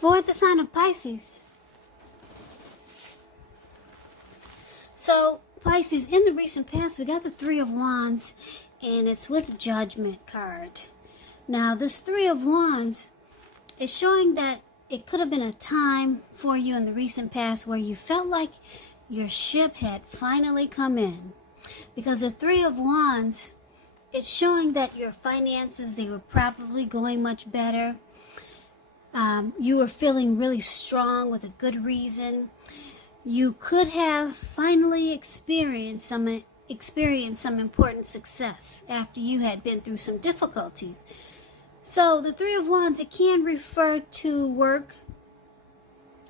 for the sign of Pisces. So, Pisces, in the recent past, we got the Three of Wands, and it's with the Judgment card. Now, this Three of Wands is showing that it could have been a time for you in the recent past where you felt like your ship had finally come in. Because the Three of Wands, it's showing that your finances, they were probably going much better. You were feeling really strong with a good reason. You could have finally experienced some important success after you had been through some difficulties. So the Three of Wands, it can refer to work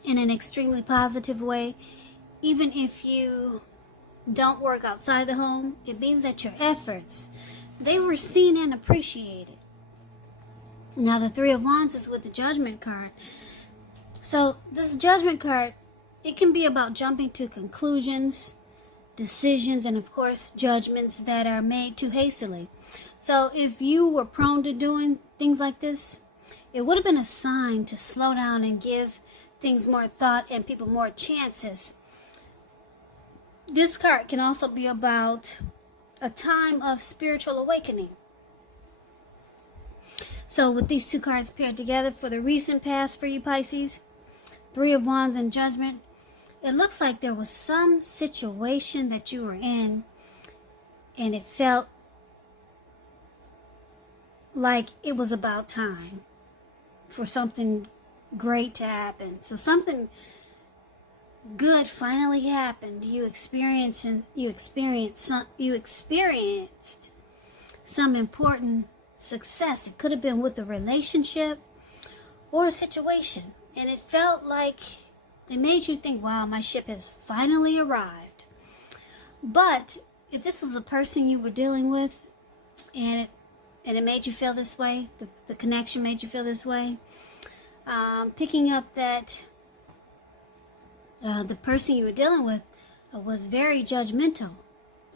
in an extremely positive way. Even if you don't work outside the home, it means that your efforts, they were seen and appreciated. Now the Three of Wands is with the Judgment card. So this Judgment card, it can be about jumping to conclusions, decisions, and of course judgments that are made too hastily. So if you were prone to doing things like this, it would have been a sign to slow down and give things more thought and people more chances. This card can also be about a time of spiritual awakening. So with these two cards paired together for the recent past for you Pisces, Three of Wands and Judgment, it looks like there was some situation that you were in and it felt like it was about time for something great to happen. So something good finally happened. You experienced some important success. It could have been with a relationship or a situation, and it felt like it made you think, wow, my ship has finally arrived. But if this was a person you were dealing with and it made you feel this way, the connection made you feel this way, picking up that the person you were dealing with was very judgmental,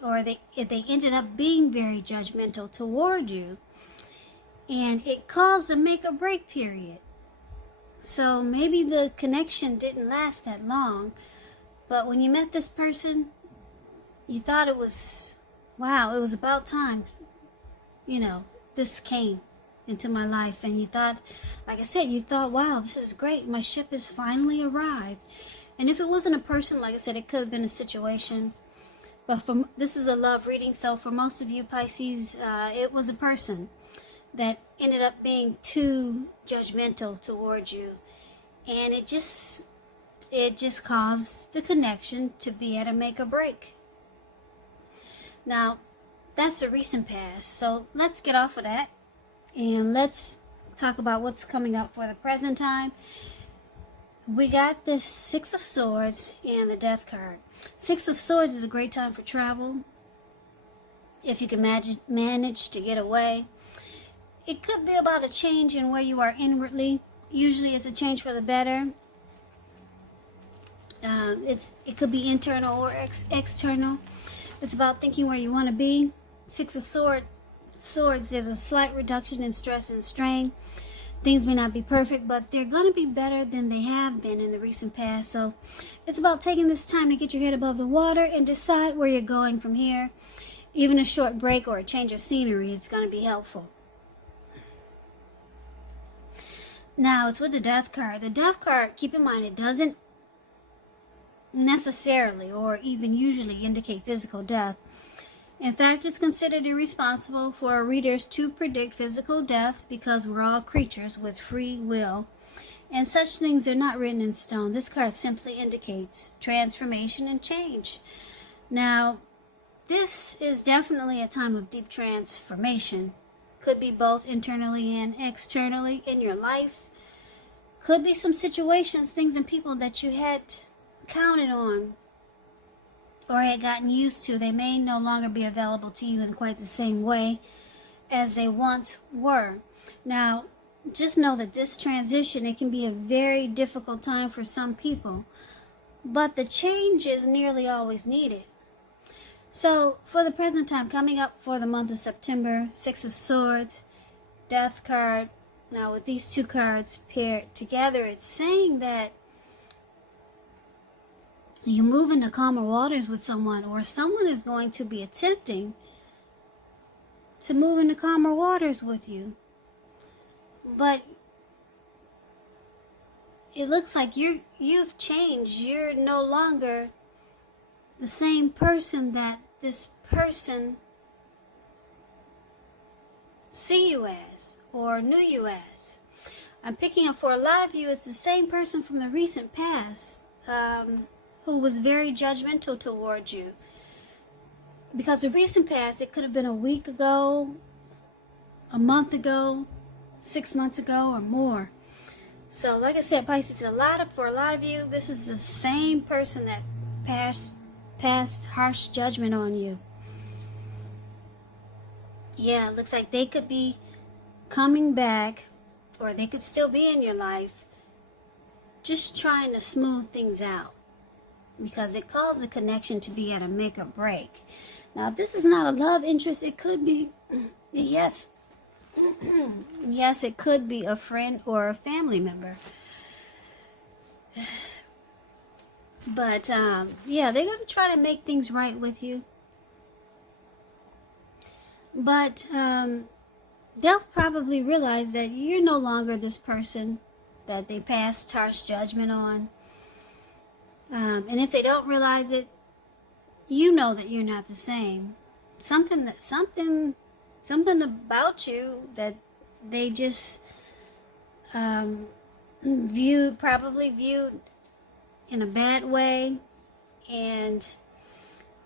or they ended up being very judgmental toward you, and it caused a make or break period. So maybe the connection didn't last that long, but when you met this person, you thought it was, wow, it was about time, this came into my life, and you thought, like I said, you thought, wow, this is great, my ship has finally arrived. And if it wasn't a person, like I said, it could have been a situation. But this is a love reading, so for most of you Pisces, it was a person that ended up being too judgmental towards you, and it just caused the connection to be at a make or break. Now, that's the recent past, so let's get off of that and let's talk about what's coming up for the present time. We got the Six of Swords and the Death card. Six of Swords is a great time for travel if you can manage to get away. It could be about a change in where you are inwardly. Usually it's a change for the better. It could be internal or external. It's about thinking where you want to be. Six of Swords, there's a slight reduction in stress and strain. Things may not be perfect, but they're going to be better than they have been in the recent past. So it's about taking this time to get your head above the water and decide where you're going from here. Even a short break or a change of scenery, it's going to be helpful. Now, it's with the Death card. The Death card, keep in mind, it doesn't necessarily or even usually indicate physical death. In fact, it's considered irresponsible for readers to predict physical death because we're all creatures with free will, and such things are not written in stone. This card simply indicates transformation and change. Now, this is definitely a time of deep transformation. Could be both internally and externally in your life. Could be some situations, things and people that you had counted on or had gotten used to. They may no longer be available to you in quite the same way as they once were. Now, just know that this transition, it can be a very difficult time for some people, but the change is nearly always needed. So, for the present time, coming up for the month of September, Six of Swords, Death card, Now with these two cards paired together, it's saying that you move into calmer waters with someone, or someone is going to be attempting to move into calmer waters with you. But it looks like you've changed. You're no longer the same person that this person see you as or knew you as. I'm picking up for a lot of you, it's the same person from the recent past who was very judgmental towards you. Because the recent past, it could have been a week ago, a month ago, 6 months ago, or more. So like I said, Pisces, for a lot of you, this is the same person that passed harsh judgment on you. Yeah, it looks like they could be coming back, or they could still be in your life, just trying to smooth things out, because it caused the connection to be at a make or break. Now, if this is not a love interest, it could be, yes, yes, it could be a friend or a family member. But, yeah, they're going to try to make things right with you. But they'll probably realize that you're no longer this person that they passed harsh judgment on. And if they don't realize it, you know that you're not the same. Something about you that they just probably viewed in a bad way, and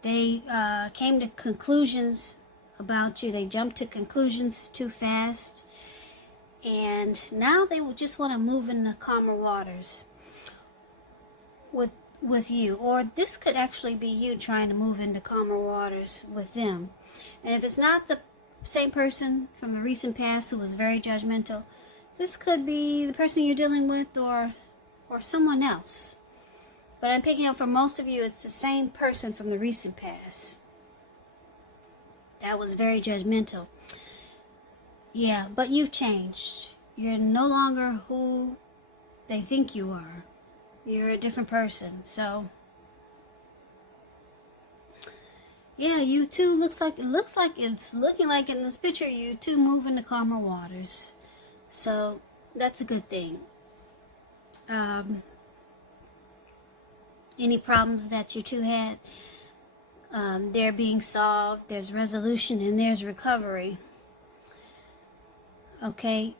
they came to conclusions about you. They jumped to conclusions too fast, and now they would just want to move into calmer waters with you. Or this could actually be you trying to move into calmer waters with them. And if it's not the same person from the recent past who was very judgmental, this could be the person you're dealing with, or someone else. But I'm picking up for most of you, it's the same person from the recent past that was very judgmental. Yeah, but you've changed. You're no longer who they think you are. You're a different person. So yeah, you two it's looking like in this picture you two move into calmer waters. So that's a good thing. Any problems that you two had, they're being solved. There's resolution and there's recovery. Okay.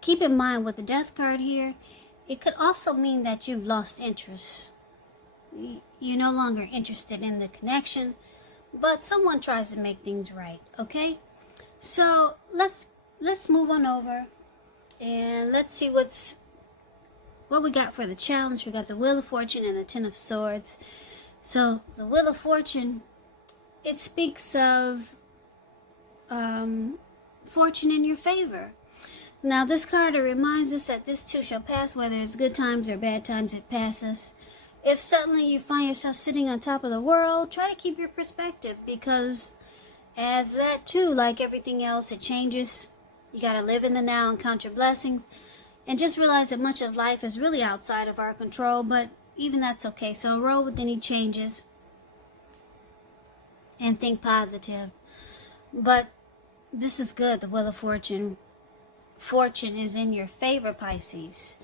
Keep in mind with the Death card here, it could also mean that you've lost interest. You're no longer interested in the connection, but someone tries to make things right. Okay. So let's move on over and let's see what we got for the challenge. We got the Wheel of Fortune and the Ten of Swords. So the Wheel of Fortune, it speaks of fortune in your favor. Now this card, it reminds us that this too shall pass. Whether it's good times or bad times, it passes. If suddenly you find yourself sitting on top of the world, try to keep your perspective, because as that too, like everything else, it changes. You got to live in the now and count your blessings, and just realize that much of life is really outside of our control, but even that's okay. So roll with any changes and think positive. But this is good, the Wheel of Fortune. Fortune is in your favor, Pisces.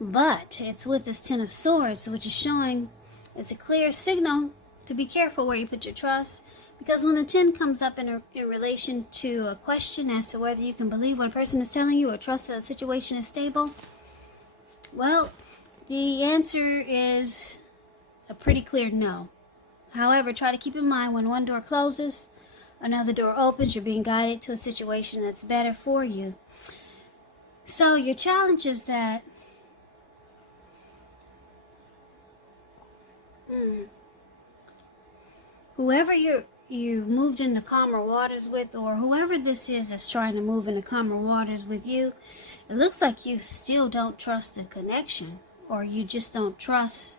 But it's with this Ten of Swords, which is showing it's a clear signal to be careful where you put your trust. Because when the 10 comes up in relation to a question as to whether you can believe what a person is telling you or trust that the situation is stable, well, the answer is a pretty clear no. However, try to keep in mind when one door closes, another door opens. You're being guided to a situation that's better for you. So your challenge is that whoever you moved into calmer waters with, or whoever this is that's trying to move into calmer waters with you, it looks like you still don't trust the connection, or you just don't trust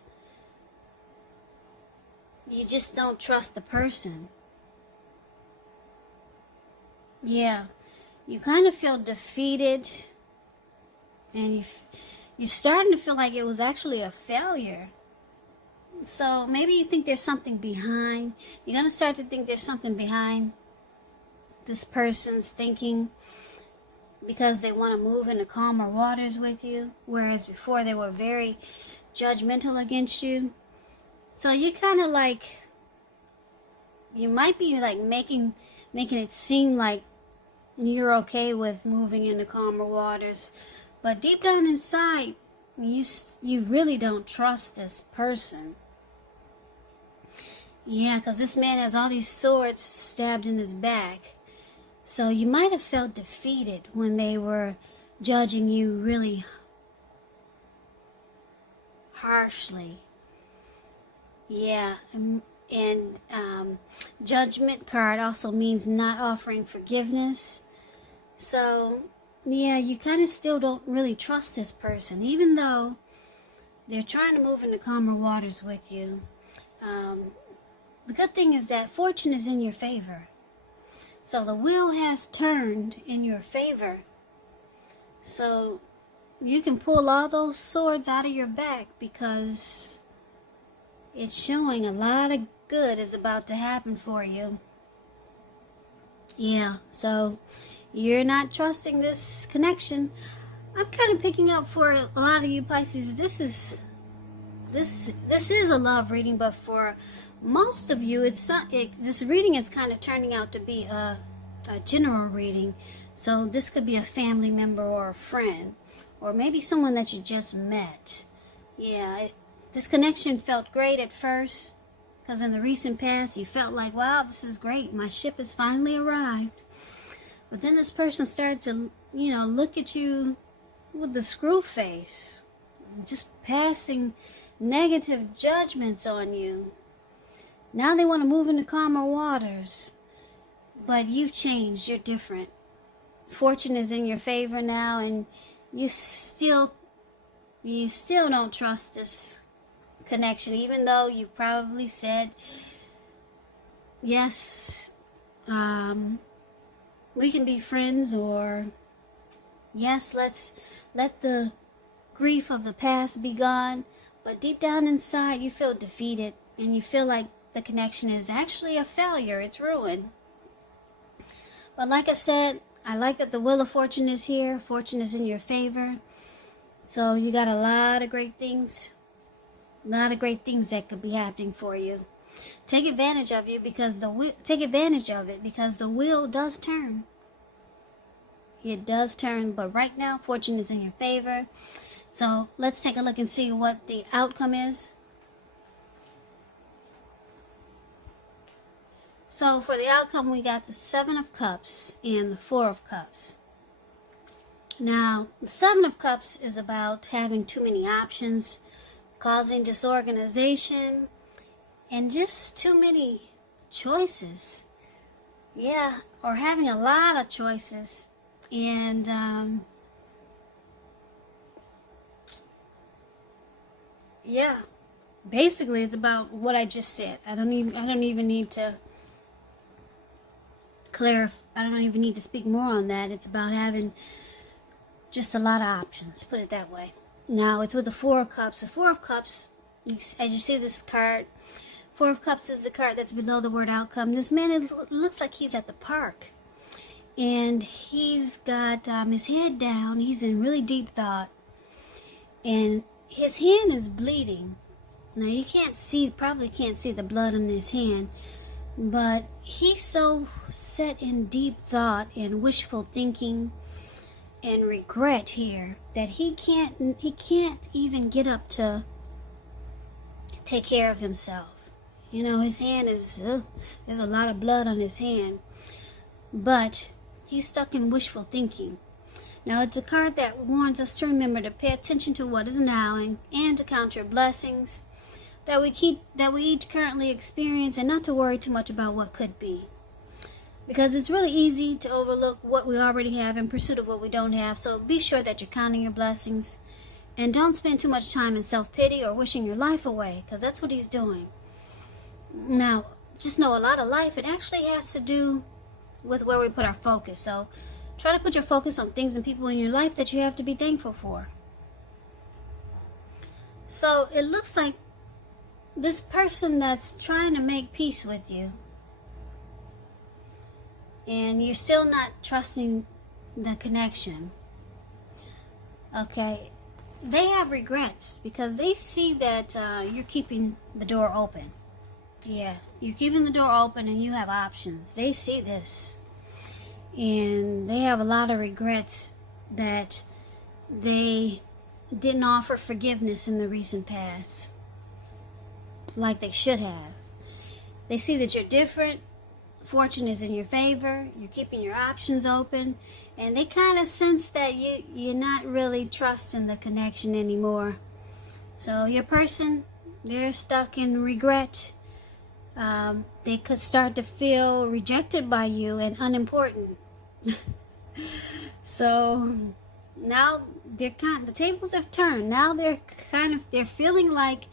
the person. Yeah, you kind of feel defeated, and you're starting to feel like it was actually a failure. So maybe you think there's something behind. You're going to start to think there's something behind this person's thinking, because they want to move into calmer waters with you, whereas before they were very judgmental against you. So you kind of like, you might be like making it seem like you're okay with moving into calmer waters, but deep down inside, you really don't trust this person. Yeah, because this man has all these swords stabbed in his back. So you might have felt defeated when they were judging you really harshly. Yeah, and judgment card also means not offering forgiveness. So, yeah, you kind of still don't really trust this person, even though they're trying to move into calmer waters with you. The good thing is that fortune is in your favor. So the wheel has turned in your favor. So you can pull all those swords out of your back, because it's showing a lot of good is about to happen for you. Yeah, so you're not trusting this connection. I'm kind of picking up for a lot of you Pisces, this is a love reading, but for most of you, this reading is kind of turning out to be a general reading. So this could be a family member or a friend, or maybe someone that you just met. Yeah, this connection felt great at first, because in the recent past you felt like, wow, this is great, my ship has finally arrived. But then this person started to, look at you with the screw face, just passing negative judgments on you. Now they want to move into calmer waters, but you've changed, you're different. Fortune is in your favor now, and you still don't trust this connection, even though you probably said, yes, we can be friends, or yes, let's let the grief of the past be gone. But deep down inside, you feel defeated, and you feel like the connection is actually a failure. It's ruined. But like I said, I like that the Wheel of Fortune is here. Fortune is in your favor. So you got a lot of great things. A lot of great things that could be happening for you. Take advantage of it, because the wheel does turn. It does turn, but right now fortune is in your favor. So let's take a look and see what the outcome is. So for the outcome, we got the 7 of Cups and the 4 of Cups. Now, the 7 of Cups is about having too many options, causing disorganization, and just too many choices. Yeah, or having a lot of choices. And, yeah, basically it's about what I just said. I don't even need to I don't even need to speak more on that. It's about having just a lot of options, put it that way. Now it's with the 4 of Cups. The 4 of Cups, as you see this card, 4 of Cups is the card that's below the word outcome. This man, it looks like he's at the park, and he's got his head down. He's in really deep thought, and his hand is bleeding. Now you probably can't see the blood on his hand, but he's so set in deep thought and wishful thinking and regret here that he can't even get up to take care of himself. His hand is there's a lot of blood on his hand, but he's stuck in wishful thinking. Now it's a card that warns us to remember to pay attention to what is now and to count your blessings that we each currently experience, and not to worry too much about what could be. Because it's really easy to overlook what we already have in pursuit of what we don't have. So be sure that you're counting your blessings, and don't spend too much time in self-pity or wishing your life away, because that's what he's doing. Now, just know a lot of life, it actually has to do with where we put our focus. So Try to put your focus on things and people in your life that you have to be thankful for. So it looks like this person that's trying to make peace with you, and you're still not trusting the connection. Okay, they have regrets because they see that you're keeping the door open. Yeah, you're keeping the door open and you have options. They see this. And they have a lot of regrets that they didn't offer forgiveness in the recent past like they should have. They see that you're different. Fortune is in your favor. You're keeping your options open. And they kind of sense that you're not really trusting the connection anymore. So your person, they're stuck in regret. They could start to feel rejected by you and unimportant. So now the tables have turned. Now they're feeling like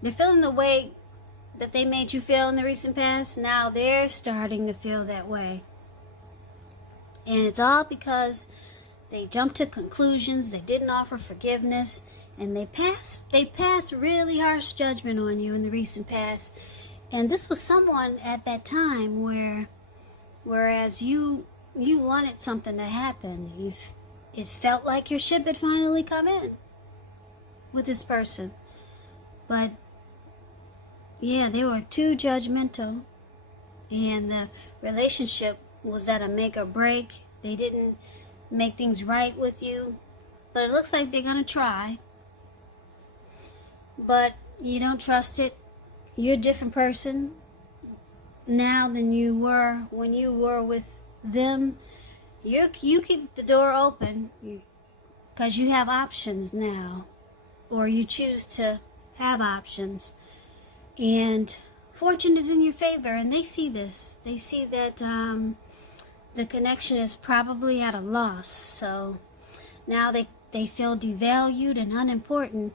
they're feeling the way that they made you feel in the recent past. Now they're starting to feel that way. And it's all because they jumped to conclusions, they didn't offer forgiveness, and they passed really harsh judgment on you in the recent past. And this was someone at that time whereas you wanted something to happen. It felt like your ship had finally come in with this person. But yeah, they were too judgmental, and the relationship was at a make or break. They didn't make things right with you, but it looks like they're gonna try. But you don't trust it. You're a different person now than you were when you were with them. You keep the door open because you have options now, or you choose to have options. And fortune is in your favor, and they see this. They see that the connection is probably at a loss. So now they feel devalued and unimportant.